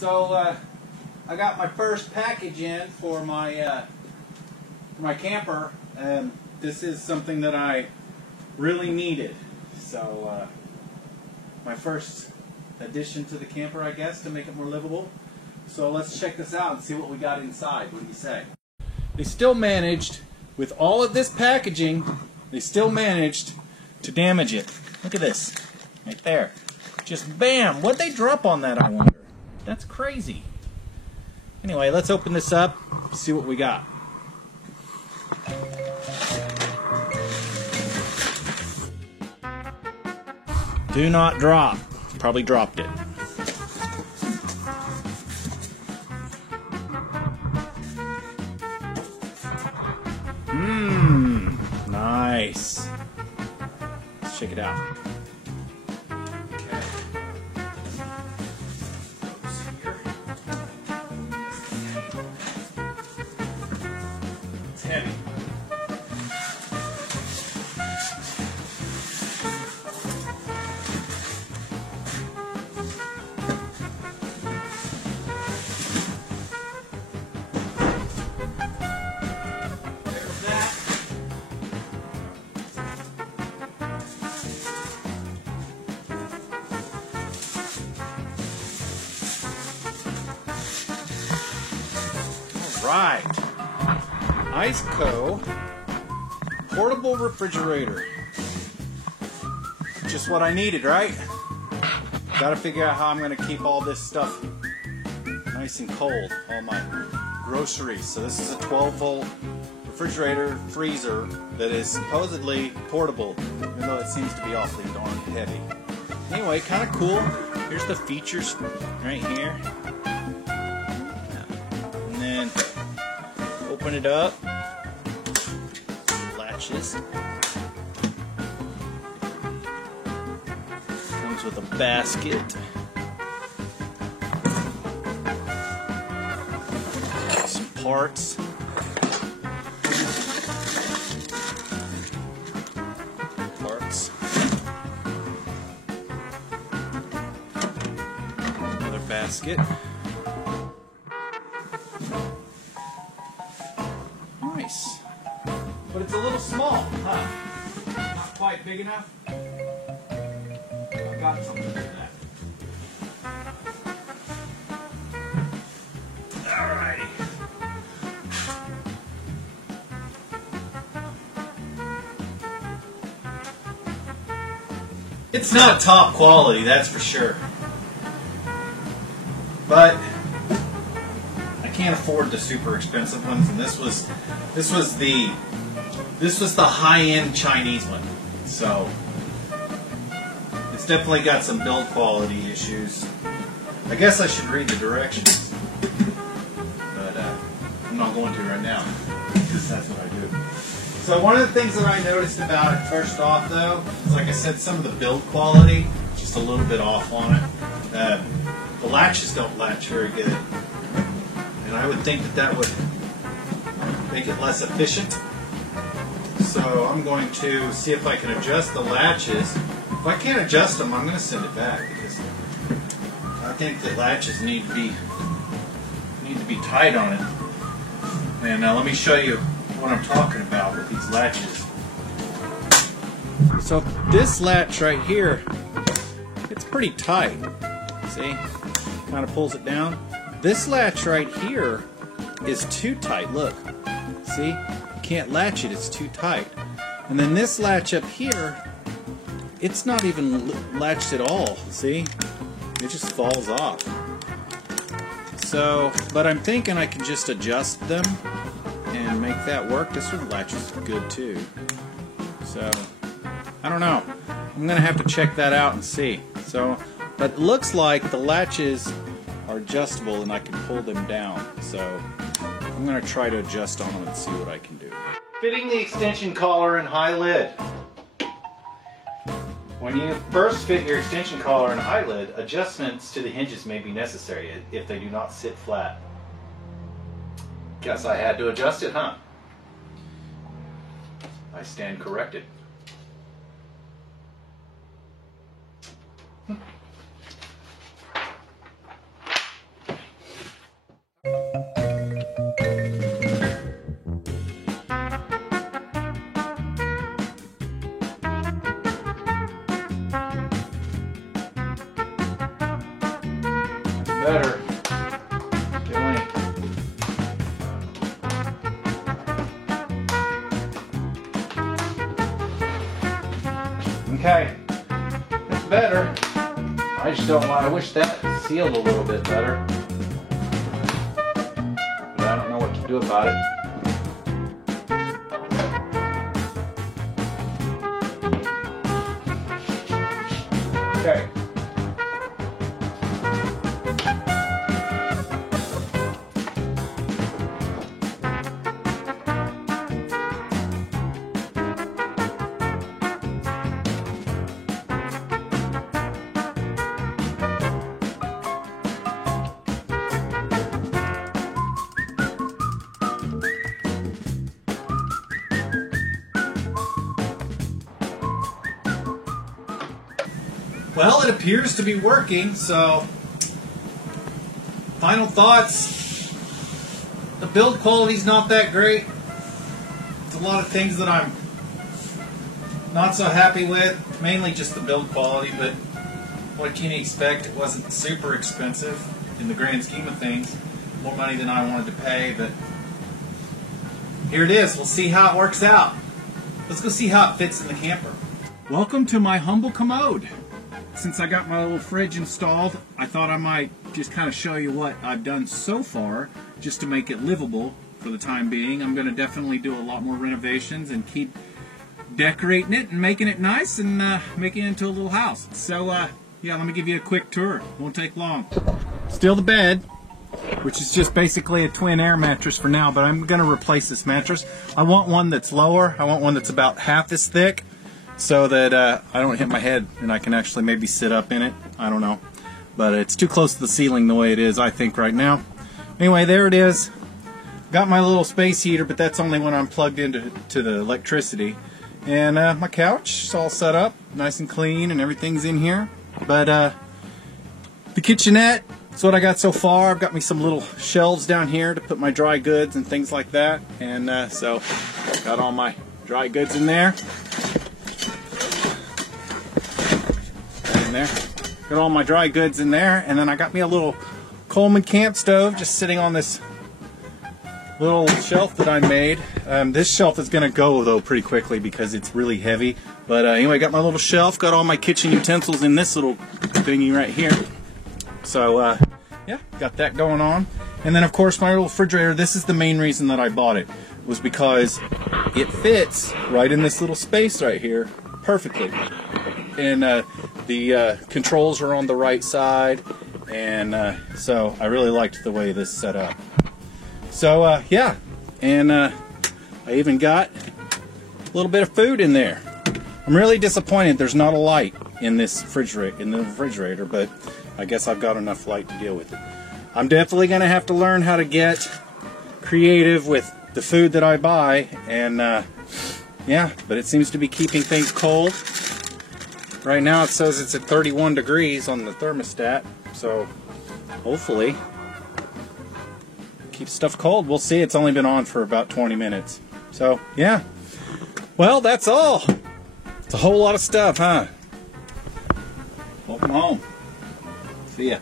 So I got my first package in for my camper. This is something that I really needed. So my first addition to the camper, I guess, to make it more livable. So let's check this out and see what we got inside. What do you say? They still managed, with all of this packaging, they still managed to damage it. Look at this, right there. Just bam! What'd they drop on that, I wonder? That's crazy. Anyway, let's open this up, see what we got. Do not drop. Probably dropped it. Nice. Let's check it out. Okay. It's heavy. Right, Iceco portable refrigerator. Just what I needed, right? Got to figure out how I'm going to keep all this stuff nice and cold, all my groceries. So this is a 12-volt refrigerator freezer that is supposedly portable, even though it seems to be awfully darn heavy. Anyway, kind of cool. Here's the features right here. And then open it up, latches, comes with a basket, some parts, another basket. But it's a little small, huh? Not quite big enough. I've got something for that. Alrighty. It's not top quality, that's for sure. But I can't afford the super expensive ones, and this was the high-end Chinese one, so it's definitely got some build quality issues. I guess I should read the directions, but I'm not going to right now, because that's what I do. So one of the things that I noticed about it first off, though, is, like I said, some of the build quality, just a little bit off on it. The latches don't latch very good, and I would think that would make it less efficient. So I'm going to see if I can adjust the latches. If I can't adjust them, I'm going to send it back, because I think the latches need to be tight on it. And let me show you what I'm talking about with these latches. So this latch right here, it's pretty tight. See? Kind of pulls it down. This latch right here is too tight. Look. See? You can't latch it, it's too tight. And then this latch up here, it's not even latched at all. See? It just falls off. So, but I'm thinking I can just adjust them and make that work. This one latches good too. So, I don't know. I'm going to have to check that out and see. So, but it looks like the latches are adjustable and I can pull them down. So, I'm going to try to adjust on them and see what I can do. Fitting the extension collar and high lid. When you first fit your extension collar and high lid, adjustments to the hinges may be necessary if they do not sit flat. Guess I had to adjust it, huh? I stand corrected. better. Feeling. Okay, that's better. I just don't want. I wish that sealed a little bit better, but I don't know what to do about it. Okay. Well, it appears to be working, so final thoughts. The build quality's not that great. There's a lot of things that I'm not so happy with, mainly just the build quality, but what can you expect? It wasn't super expensive in the grand scheme of things. More money than I wanted to pay, but here it is. We'll see how it works out. Let's go see how it fits in the camper. Welcome to my humble commode. Since I got my little fridge installed, I thought I might just kind of show you what I've done so far just to make it livable for the time being. I'm going to definitely do a lot more renovations and keep decorating it and making it nice and making it into a little house. So, yeah, let me give you a quick tour. Won't take long. Still the bed, which is just basically a twin air mattress for now, but I'm going to replace this mattress. I want one that's lower. I want one that's about half as thick, so that I don't hit my head and I can actually maybe sit up in it. I don't know. But it's too close to the ceiling the way it is, I think, right now. Anyway, there it is. Got my little space heater, but that's only when I'm plugged into the electricity. And my couch is all set up, nice and clean, and everything's in here. But the kitchenette, that's what I got so far. I've got me some little shelves down here to put my dry goods and things like that. And so, got all my dry goods in there. There. Got all my dry goods in there, and then I got me a little Coleman camp stove just sitting on this little shelf that I made. This shelf is going to go though pretty quickly because it's really heavy. But anyway, got my little shelf, got all my kitchen utensils in this little thingy right here. So yeah, got that going on. And then of course my little refrigerator. This is the main reason that I bought it, was because it fits right in this little space right here perfectly. And the controls are on the right side, and so I really liked the way this set up. So yeah, and I even got a little bit of food in there. I'm really disappointed there's not a light in this refrigerator, but I guess I've got enough light to deal with it. I'm definitely going to have to learn how to get creative with the food that I buy, and yeah, but it seems to be keeping things cold. Right now it says it's at 31 degrees on the thermostat, so hopefully keep stuff cold. We'll see. It's only been on for about 20 minutes. So, yeah. Well, that's all. It's a whole lot of stuff, huh? Welcome home. See ya.